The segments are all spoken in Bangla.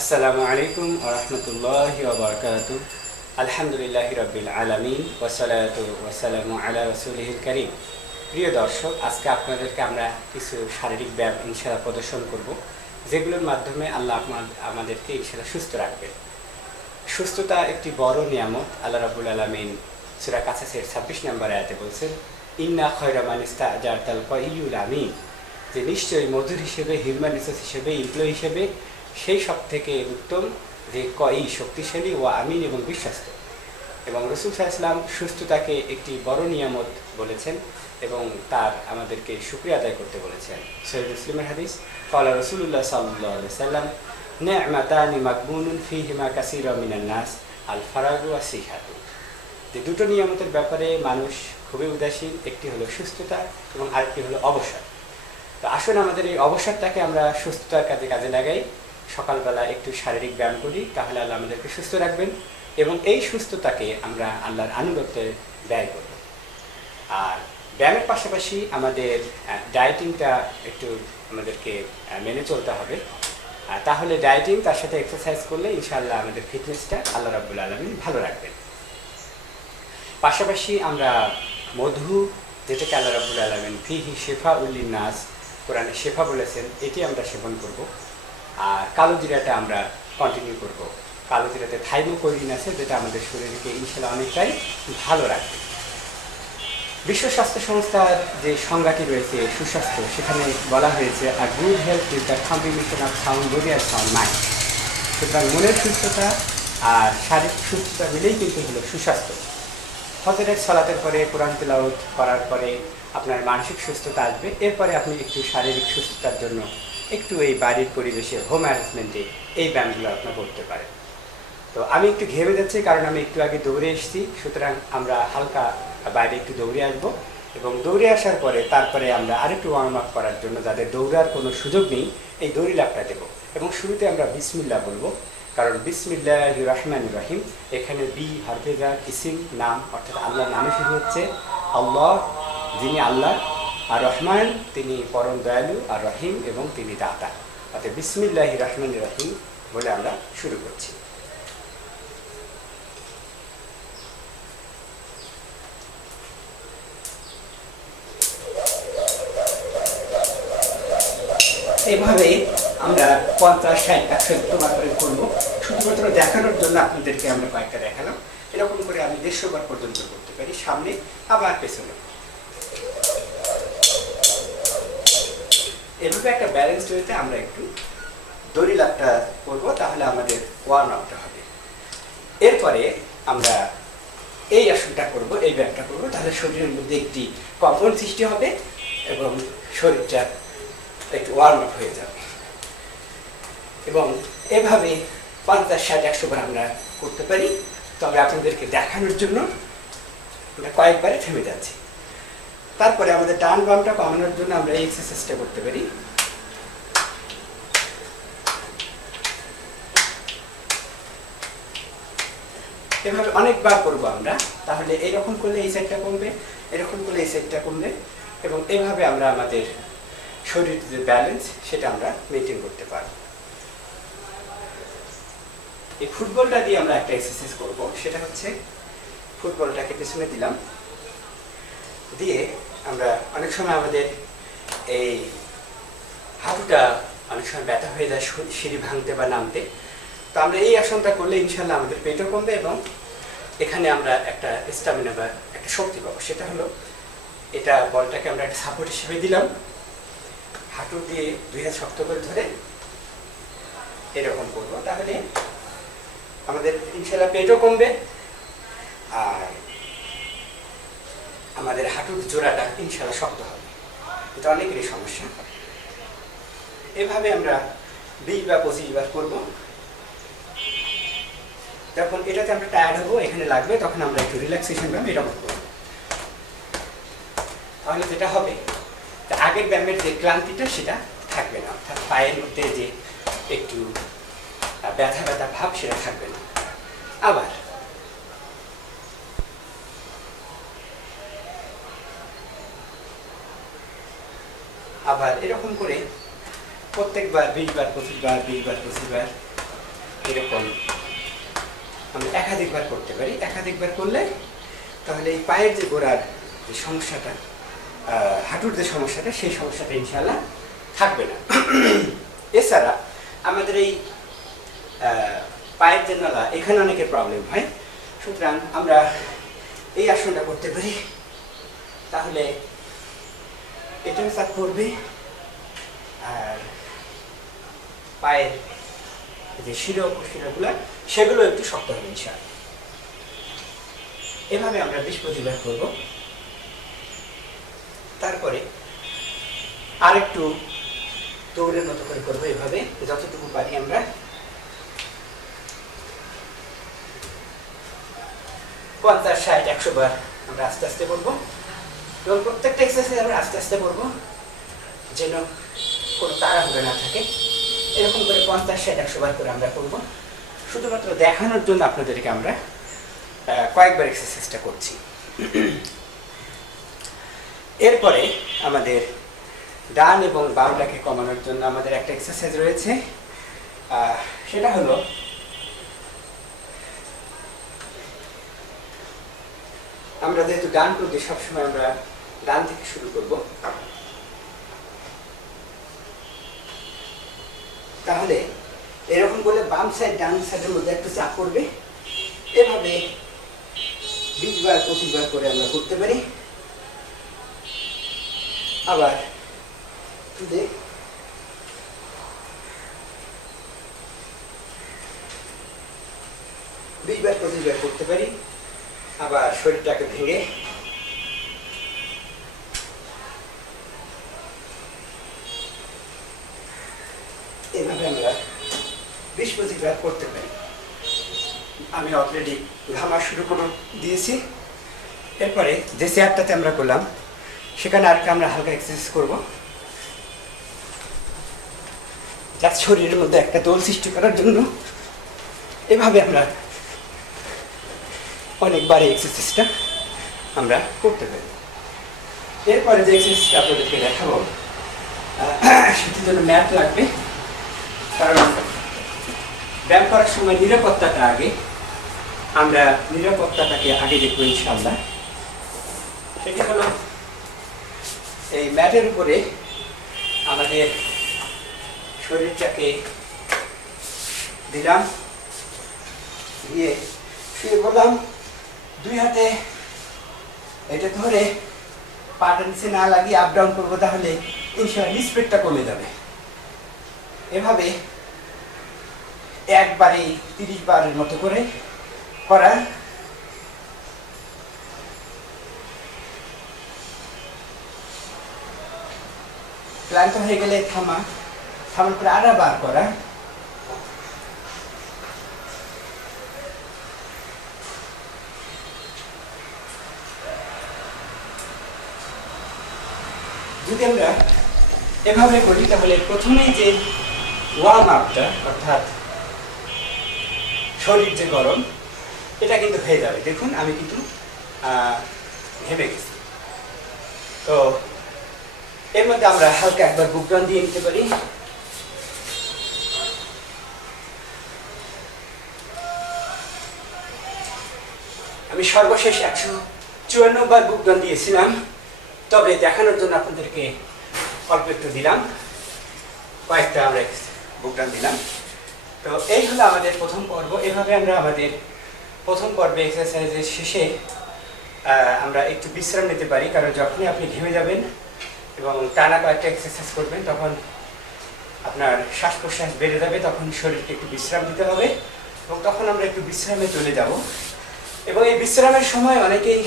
আসসালামু আলাইকুম ওয়া রাহমাতুল্লাহি ওয়া বারাকাতুহু। আলহামদুলিল্লাহি রাব্বিল আলামিন ওয়া সালাতু ওয়া সালামু আলা রাসূলিহিল কারীম। প্রিয় দর্শক, আজকে আপনাদেরকে আমরা কিছু শারীরিক ব্যায়াম ইনশাআল্লাহ প্রদর্শন করব, যেগুলোর মাধ্যমে আল্লাহ আমাদেরকে ইনশাআল্লাহ সুস্থ রাখবেন। সুস্থতা একটি বড় নিয়ামত। আল্লাহ রাব্বুল আলামিন সূরা কাসাসের 26 নম্বর আয়াতে বলেছেন, ইন্না খায়রা মান ইসতা'জারতাল কাইয়ুল আমিন, যে নিশ্চয়ই মজুর হিসেবে, হিউম্যান রিসোর্স হিসেবে, এমপ্লয়ি হিসেবে সেই সব থেকে উত্তম যে কই শক্তিশালী ও আমিন এবং বিশ্বস্ত। এবং রাসূল সাল্লাল্লাহু আলাইহি ওয়াসাল্লাম সুস্থতাকে একটি বড় নিয়ামত বলেছেন এবং তার আমাদেরকে শুকরিয়া আদায় করতে বলেছেন। সহিহ মুসলিমের হাদিস, ক্বালা রাসূলুল্লাহ সাল্লাল্লাহু আলাইহি ওয়াসাল্লাম, নি'মাতানি মাগবুনুন ফীহিমা কাসীরুম মিনান নাস, আল ফারাগু ওয়াস সিহাতু। যে দুটো নিয়ামতের ব্যাপারে মানুষ খুবই উদাসীন, একটি হলো সুস্থতা এবং আরেকটি হলো অবসর। তো আসুন আমাদের এই অবসরটাকে আমরা সুস্থতার কাজে লাগাই। সকালবেলা একটু শারীরিক ব্যায়াম করি, তাহলে আল্লাহ আমাদেরকে সুস্থ রাখবেন এবং এই সুস্থতাকে আমরা আল্লাহর আনুগত্যে ব্যয় করব। আর ব্যায়ামের পাশাপাশি আমাদের ডায়েটিংটা একটু আমাদেরকে মেনে চলতে হবে। তাহলে ডায়েটিং তার সাথে এক্সারসাইজ করলে ইনশাআল্লাহ আমাদের ফিটনেসটা আল্লাহ রাব্বুল আলামিন ভালো রাখবেন। পাশাপাশি আমরা মধু, যেটাকে আল্লাহ রাব্বুল আলামিন ফিহি শিফাউল লিন-নাস, কোরআনে শেফা বলেছেন, এটি আমরা সেবন করব। আর কালো জিরাটা আমরা কন্টিনিউ করব। কালো জিরাতে থাইমোকোলিন আছে, যেটা আমাদের শরীরকে ইনশাআল্লাহ অনেকটাই ভালো রাখবে। বিশ্ব স্বাস্থ্য সংস্থার যে সংজ্ঞাটি রয়েছে সুস্বাস্থ্য, সেখানে বলা হয়েছে a good health is the combination of sound body আর সাউন্ড মাইন্ড। সুতরাং মনের সুস্থতা আর শারীরিক সুস্থতা মিলেই কিন্তু হলো সুস্বাস্থ্য। ফজরের সালাতের পরে কোরআন তিলাওয়াত করার পরে আপনার মানসিক সুস্থতা আসবে। এরপরে আপনি একটু শারীরিক সুস্থতার জন্য একটু এই বাড়ির পরিবেশে, হোম অ্যারেঞ্জমেন্টে এই ব্যায়ামগুলো আপনার করতে পারেন। তো আমি একটু ঘেমে যাচ্ছি, কারণ আমি একটু আগে দৌড়ে এসেছি। সুতরাং আমরা হালকা বাইরে একটু দৌড়ে আসবো এবং দৌড়ে আসার পরে তারপরে আমরা আরেকটু ওয়ার্ম আপ করার জন্য, যাদের দৌড়ার কোনো সুযোগ নেই, এই দৌড়ি লাভটা দেবো। এবং শুরুতে আমরা বিসমিল্লাহ বলবো, কারণ বিসমিল্লাহির রহমানির রহিম, এখানে বি হরফে জার, ইসিম নাম, অর্থাৎ আল্লাহর নামে শুরু হচ্ছে। আল্লাহ যিনি আল্লাহ, আর রহমান তিনি পরম দয়ালু, আর রহিম এবং তিনি দাতা। অর্থাৎ বিসমিল্লাহির রহমানির রহিম বলে আমরা শুরু করছি। এইভাবে আমরা 50, 60, 100 বার করে করবো। শুধুমাত্র দেখানোর জন্য আপনাদেরকে আমরা কয়েকটা দেখালাম। এরকম করে আমি 150 বার পর্যন্ত করতে পারি, সামনে আবার পেছনে। এভাবে একটা ব্যালেন্স ওয়েতে আমরা একটু দড়ি লাভটা করবো, তাহলে আমাদের ওয়ার্ম আপটা হবে। এরপরে আমরা এই আসনটা করব, এই ব্যায়ামটা করবো, তাহলে শরীরের মধ্যে একটি কম্পন সৃষ্টি হবে এবং শরীরটা একটু ওয়ার্ম আপ হয়ে যাবে। এবং এভাবে 50, 60, 100 বার আমরা করতে পারি। তবে আপনাদেরকে দেখানোর জন্য আমরা কয়েকবারে থেমে যাচ্ছি। তারপরে আমাদের ডান বামটা কমানোর জন্য আমরা এই এক্সারসাইজটা করতে পারি। এভাবে অনেকবার করবো আমরা, তাহলে এইরকম করলে এই সাইডটা কমবে, এরকম করলে এই সাইডটা কমবে এবং এভাবে আমরা আমাদের শরীরের যে ব্যালেন্স, সেটা আমরা মেনটেন করতে পারব। এই ফুটবলটা দিয়ে আমরা একটা এক্সারসাইজ করব, সেটা হচ্ছে ফুটবলটাকে পেছনে দিলাম, দিয়ে আমরা অনেক সময় আমাদের এই হাঁটুটা অনেক সময় ব্যথা হয়ে যায় সিঁড়ি ভাঙতে বা নামতে। তো আমরা এই আসনটা করলে ইনশাল্লাহ আমাদের পেটও কমবে এবং এখানে আমরা একটা স্ট্যামিনা বা একটা শক্তি পাবো। সেটা হলো, এটা বলটাকে আমরা একটা সাপোর্ট হিসেবে দিলাম, হাঁটু দিয়ে 2 হাত শক্ত করে ধরে এরকম করবো, তাহলে আমাদের ইনশাল্লাহ পেটও কমবে আর আমাদের হাঁটুর জোড়াটা ইনশাল্লাহ শক্ত হবে। এটা অনেকেরই সমস্যা। এভাবে আমরা 20 বা 25 বার করবো। যখন এটাতে আমরা টায়ার্ড হবো, এখানে লাগবে, তখন আমরা একটু রিল্যাক্সেশন ব্যায়াম এরকম করবো। তাহলে যেটা হবে, আগের ব্যায়ামের যে ক্লান্তিটা সেটা থাকবে না, অর্থাৎ পায়ের মধ্যে যে একটু ব্যথা ব্যথা ভাব সেটা থাকবে না। আবার এরকম করে প্রত্যেকবার 20 বার 25 বার 20 বার 25 বার এরকম আমরা একাধিকবার করতে পারি। একাধিকবার করলে তাহলে এই পায়ের যে গোড়ার যে সমস্যাটা, হাঁটুর যে সমস্যাটা, সেই সমস্যাটা ইনশাআল্লাহ থাকবে না। এছাড়া আমাদের এই পায়ের যে নলা, এখানে অনেকের প্রবলেম হয়। সুতরাং আমরা এই আসনটা করতে পারি। তাহলে এটাও চাপ করবে আর পায়ের যে শিরোগুলো সেগুলো একটু শক্ত হবে ইনশাআল্লাহ। এভাবে আমরা 20-25 বার করব। তারপরে আরেকটু দৌড়ের মতো করে করবো। এভাবে যতটুকু পারি আমরা 50, 60, 100 বার আমরা আস্তে আস্তে করবো এবং প্রত্যেকটা এক্সারসাইজ আমরা আস্তে আস্তে করবো, যেন কোনো তাড়াহুড়ো না থাকে। এরকম করে 50, 60, 100 বার করে আমরা করবো। শুধুমাত্র দেখানোর জন্য আপনাদেরকে আমরা কয়েকবার এক্সারসাইজটা করছি। এরপরে আমাদের ডান এবং বামটাকে কমানোর জন্য আমাদের একটা এক্সারসাইজ রয়েছে। সেটা হলো আমরা যেহেতু ডান করতে সবসময় আমরা ডান থেকে শুরু করব, তাহলে এরকম বলে বাম সাইড ডান সাইডের মধ্যে একটু চাপ করবে। এভাবে 20 বার 25 বার করে আমরা করতে পারি। আবার 20 বার 25 বার করতে পারি। আবার শরীরটাকে ভেঙে এভাবে আমরা 20-25 বার করতে পারি। আমি অলরেডি ঘামা শুরু করে দিয়েছি। এরপরে যে চেয়ারটাতে আমরা করলাম সেখানে আরেকটা আমরা হালকা এক্সারসাইজ করব, যাতে শরীরের মধ্যে একটা দোল সৃষ্টি করার জন্য। এভাবে আমরা অনেকবার এই এক্সারসাইজটা আমরা করতে পারি। এরপরে যে এক্সারসাইজটা আপনাদেরকে দেখাবো সেটির জন্য ম্যাট লাগবে, কারণ ব্যায়াম করার সময় নিরাপত্তাটা আগে, আমরা নিরাপত্তাটাকে আগে দেখবো ইনশাআল্লাহ। সেটি হলো এই ম্যাটের উপরে আমাদের শরীরটাকে দিলাম, দিয়ে শুয়ে পড়লাম। 2 হাতে এটা ধরে পাটা নিচে না লাগিয়ে আপ ডাউন করবো, তাহলে ইনশাআল্লাহ স্পিডটা কমে যাবে। এভাবে একবারে 30 বারের মতো করে করা। ক্লান্ত হয়ে গেলে থামার পরে আবার করা। যদি আমরা এভাবে করি তাহলে প্রথমেই যে ওয়ার্ম আপটা, অর্থাৎ শরীর যে গরম, এটা কিন্তু হয়ে যাবে। দেখুন আমি কিন্তু ঘেমে গেছি। তো এর মধ্যে আমরা হালকা একবার বুক ডাউন দিয়ে নিতে পারি। আমি সর্বশেষ 154 বার বুক ডাউন দিয়েছিলাম, তবে দেখানোর জন্য আপনাদেরকে অল্প একটু দিলাম, কয়েকটা আমরা বুক ডাউন দিলাম। তো এই হলো আমাদের প্রথম পর্ব। এভাবে আমরা আমাদের প্রথম পর্বে এক্সারসাইজের শেষে আমরা একটু বিশ্রাম নিতে পারি, কারণ যখনই আপনি ঘেমে যাবেন এবং টানা কয়েকটা এক্সারসাইজ করবেন তখন আপনার শ্বাস প্রশ্বাস বেড়ে যাবে, তখন শরীরকে একটু বিশ্রাম দিতে হবে এবং তখন আমরা একটু বিশ্রামে চলে যাব। এবং এই বিশ্রামের সময় অনেকেই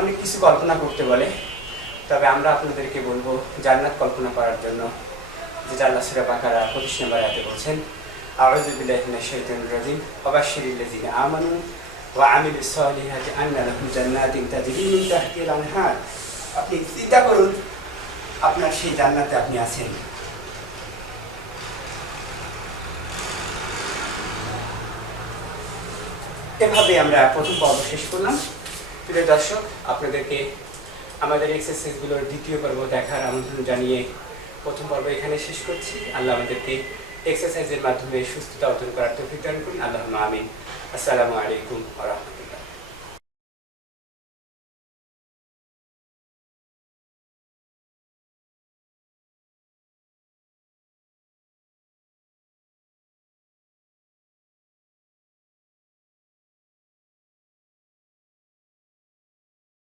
অনেক কিছু কল্পনা করতে বলে, তবে আমরা আপনাদেরকে বলবো জান্নাত কল্পনা করার জন্য, যেটা আল্লাহ সূরা বাকারা 25 নম্বর আয়াতে বলছেন, আউযু বিল্লাহি মিনাশ শাইতানির রাজিম ওয়াবাশশিরিল লাযিনা আমানু ওয়া আমিলুস সালিহাতি আন্না লাহুম জান্নাতিন তাজরি মিন তাহতিহাল আনহার। আপনি চিন্তা করুন আপনার সেই জান্নাতে আপনি আছেন। এভাবে আমরা প্রথম পর্ব শেষ করলাম। প্রিয় দর্শক, আপনাদেরকে আমাদের এক্সারসাইজগুলোর দ্বিতীয় পর্ব দেখার আমন্ত্রণ জানিয়ে প্রথম পর্ব এখানে শেষ করছি। আল্লাহ আমাদেরকে এক্সারসাইজের মাধ্যমে সুস্থতা অর্জন করার তৌফিক দান করুন। আল্লাহুম্মা আমিন। আসসালামু আলাইকুম ওয়া রাহমাতুল্লাহ।